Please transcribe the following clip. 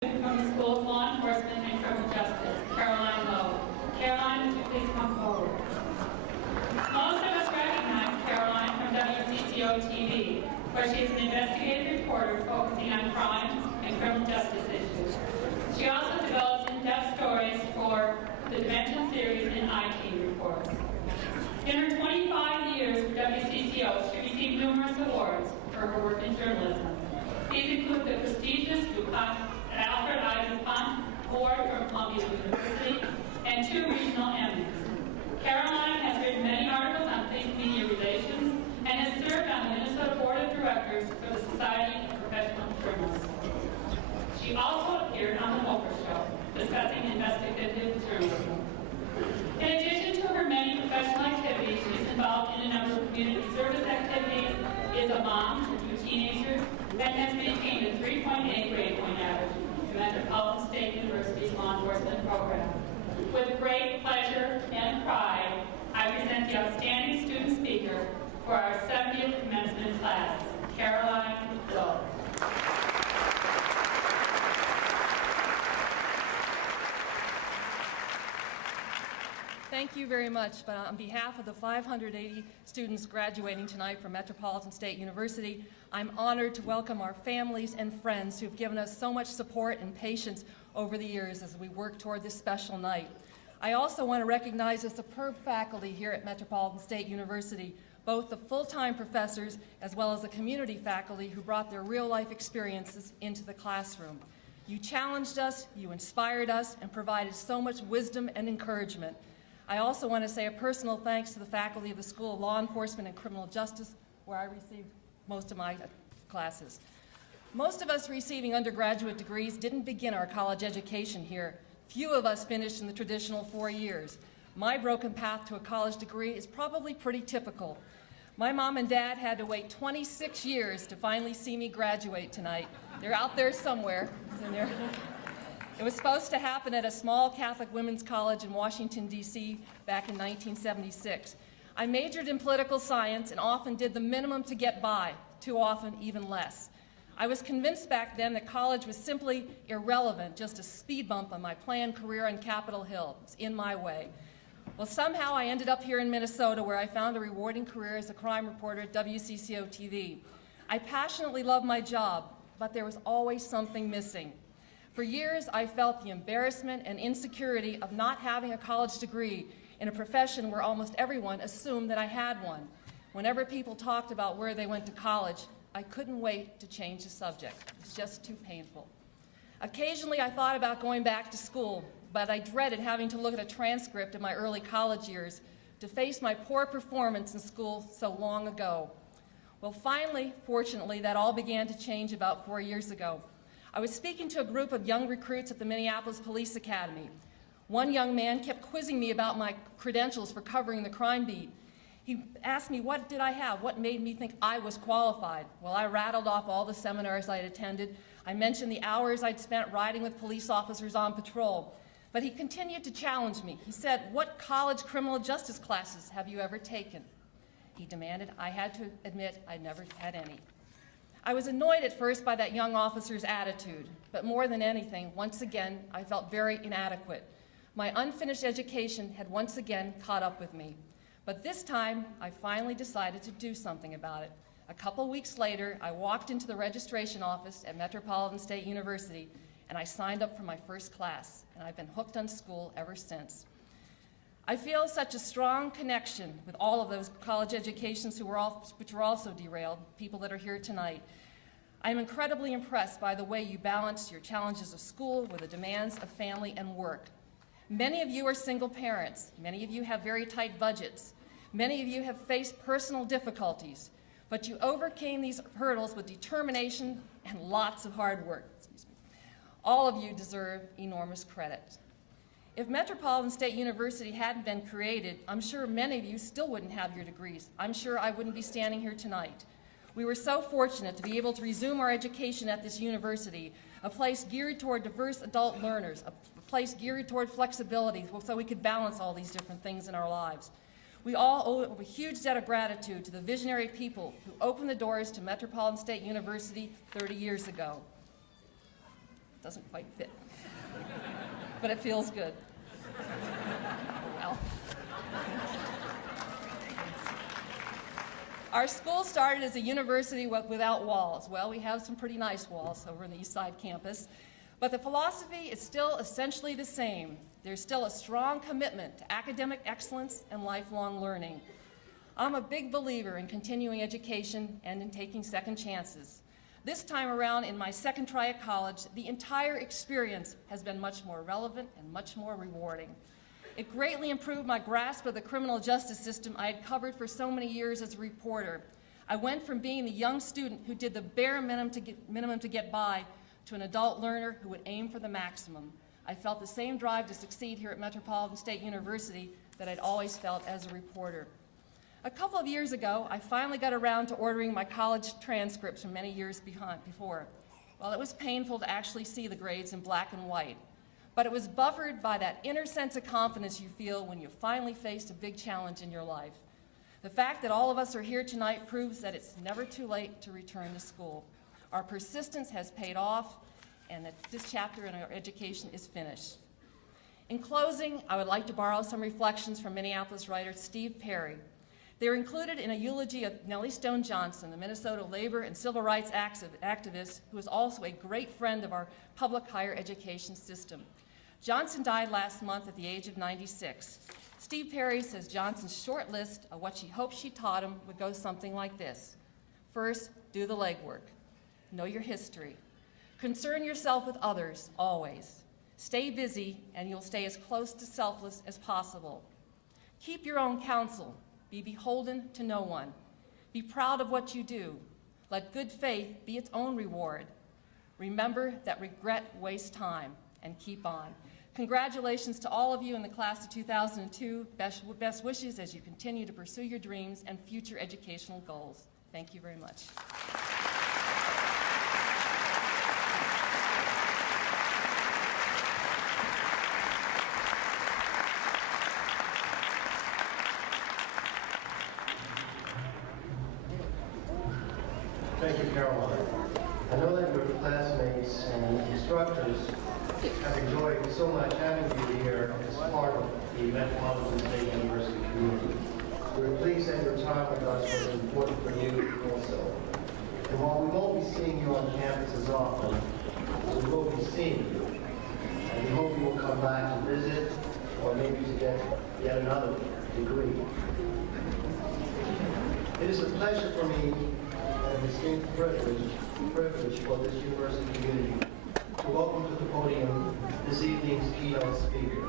From the School of Law Enforcement and Criminal Justice, Caroline Lowe. Caroline, would you please come forward? Most of us recognize Caroline from WCCO TV, where she is an investigative reporter focusing on crime and criminal justice issues. She also develops in-depth stories for the Dimension series and IT reports. In her 25 years with WCCO, she received numerous awards for her work in journalism. These include the prestigious Alfred I. DuPont Award from Columbia University and 2 regional Emmys. Caroline has written many articles on police media relations and has served on the Minnesota Board of Directors for the Society of Professional Journalists. She also appeared on The Lowe Show, discussing investigative journalism. In addition to her many professional activities, she is involved in a number of community service activities, is a mom to 2 teenagers, and has maintained a 3.8 grade point average in Metropolitan State University's law enforcement program. With great pleasure and pride, I present the outstanding student speaker for our 70th commencement class, Caroline Lowe. Thank you very much. But on behalf of the 580 students graduating tonight from Metropolitan State University, I'm honored to welcome our families and friends who've given us so much support and patience over the years as we work toward this special night. I also want to recognize the superb faculty here at Metropolitan State University, both the full-time professors as well as the community faculty who brought their real-life experiences into the classroom. You challenged us, you inspired us, and provided so much wisdom and encouragement. I also want to say a personal thanks to the faculty of the School of Law Enforcement and Criminal Justice, where I received most of my classes. Most of us receiving undergraduate degrees didn't begin our college education here. Few of us finished in the traditional 4 years. My broken path to a college degree is probably pretty typical. My mom and dad had to wait 26 years to finally see me graduate tonight. They're out there somewhere. It was supposed to happen at a small Catholic women's college in Washington, D.C. back in 1976. I majored in political science and often did the minimum to get by, too often even less. I was convinced back then that college was simply irrelevant, just a speed bump on my planned career on Capitol Hill. It was in my way. Well, somehow I ended up here in Minnesota, where I found a rewarding career as a crime reporter at WCCO TV. I passionately loved my job, but there was always something missing. For years, I felt the embarrassment and insecurity of not having a college degree in a profession where almost everyone assumed that I had one. Whenever people talked about where they went to college, I couldn't wait to change the subject. It was just too painful. Occasionally, I thought about going back to school, but I dreaded having to look at a transcript of my early college years to face my poor performance in school so long ago. Well, finally, fortunately, that all began to change about 4 years ago. I was speaking to a group of young recruits at the Minneapolis Police Academy. One young man kept quizzing me about my credentials for covering the crime beat. He asked me what did I have, what made me think I was qualified. Well, I rattled off all the seminars I'd attended. I mentioned the hours I'd spent riding with police officers on patrol. But he continued to challenge me. He said, "What college criminal justice classes have you ever taken?" He demanded. I had to admit I'd never had any. I was annoyed at first by that young officer's attitude, but more than anything, once again, I felt very inadequate. My unfinished education had once again caught up with me. But this time, I finally decided to do something about it. A couple weeks later, I walked into the registration office at Metropolitan State University, and I signed up for my first class, and I've been hooked on school ever since. I feel such a strong connection with all of those college educations which were also derailed, people that are here tonight. I'm incredibly impressed by the way you balance your challenges of school with the demands of family and work. Many of you are single parents. Many of you have very tight budgets. Many of you have faced personal difficulties, but you overcame these hurdles with determination and lots of hard work. All of you deserve enormous credit. If Metropolitan State University hadn't been created, I'm sure many of you still wouldn't have your degrees. I'm sure I wouldn't be standing here tonight. We were so fortunate to be able to resume our education at this university, a place geared toward diverse adult learners, a place geared toward flexibility so we could balance all these different things in our lives. We all owe a huge debt of gratitude to the visionary people who opened the doors to Metropolitan State University 30 years ago. Doesn't quite fit, but it feels good. Well. Our school started as a university without walls. Well, we have some pretty nice walls over in the East Side campus, but the philosophy is still essentially the same. There's still a strong commitment to academic excellence and lifelong learning. I'm a big believer in continuing education and in taking second chances. This time around, in my second try at college, the entire experience has been much more relevant and much more rewarding. It greatly improved my grasp of the criminal justice system I had covered for so many years as a reporter. I went from being the young student who did the bare minimum to get by to an adult learner who would aim for the maximum. I felt the same drive to succeed here at Metropolitan State University that I'd always felt as a reporter. A couple of years ago, I finally got around to ordering my college transcripts from many years before. Well, it was painful to actually see the grades in black and white, but it was buffered by that inner sense of confidence you feel when you finally faced a big challenge in your life. The fact that all of us are here tonight proves that it's never too late to return to school. Our persistence has paid off, and that this chapter in our education is finished. In closing, I would like to borrow some reflections from Minneapolis writer Steve Perry. They're included in a eulogy of Nellie Stone Johnson, the Minnesota labor and civil rights activist who is also a great friend of our public higher education system. Johnson died last month at the age of 96. Steve Perry says Johnson's short list of what she hoped she taught him would go something like this. First, do the legwork. Know your history. Concern yourself with others, always. Stay busy, and you'll stay as close to selfless as possible. Keep your own counsel. Be beholden to no one. Be proud of what you do. Let good faith be its own reward. Remember that regret wastes time, and keep on. Congratulations to all of you in the class of 2002. Best wishes as you continue to pursue your dreams and future educational goals. Thank you very much. Thank you, Caroline. I know that your classmates and instructors have enjoyed so much having you here as part of the Metropolitan State University community. We're pleased that your time with us was important for you also. And while we won't be seeing you on campus as often, we will be seeing you. And we hope you will come back to visit or maybe to get yet another degree. It is a pleasure for me and a distinct privilege for this university community to welcome to the podium this evening's keynote speaker.